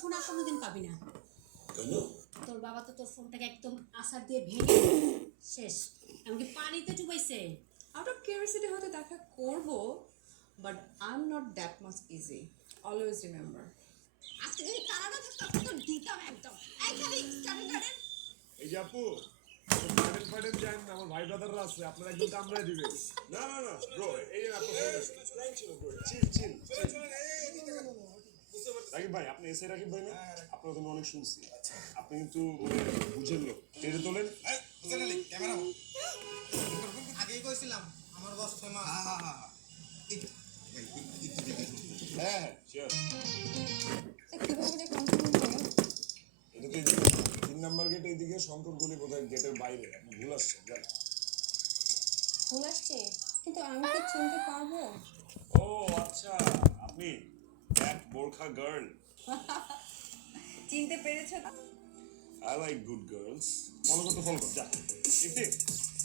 Phone আর কোনোদিন পাবি না। কেন? তোর বাবা তো তোর ফোনটাকে একদম আছাড় দিয়ে ভেঙে শেষ, এমনকি পানিতে ডুবাইছে। আউট অফ কিউরিয়াসিটি হয়তো দেখা করব, but I am not that much easy, always remember. আজকে যদি তারা না থাকতো তো দিতাম একদম। এই খালি স্টার্টিং গার্ডেন এই যে আপু, ফাইডেন যান, আমার ভাই ব্রাদাররা আছে, আপনারা একদম কামড়ায় দিবে। না না না ব্রো, এই আপনার চিল চিল। রাকিব ভাই, আপনি এসে রাকিব ভাই না? আপনার তো অনেক শুনছি, আপনি কিন্তু বুঝেন লোক, টেনে তোলেন। ক্যামেরা আগেই কইছিলাম আমার বস ফেমাস। হ্যাঁ হ্যাঁ শিওর। কিভাবে যে কন্ট্রোল করো? এটা তো এইদিকে 3 নাম্বার গেট, এইদিকে শঙ্কর গলি বোধহয় গেটের বাইরে, আপনি ভুল আসছেন জান। ভুল আসছে, কিন্তু আমি কি চিনতে পারবো? ও আচ্ছা, আপনি এক বোরখা গার্ল। চিনতে পেরেছো? I like good girls. Follow করতে ফলো কর, যা। ইফতি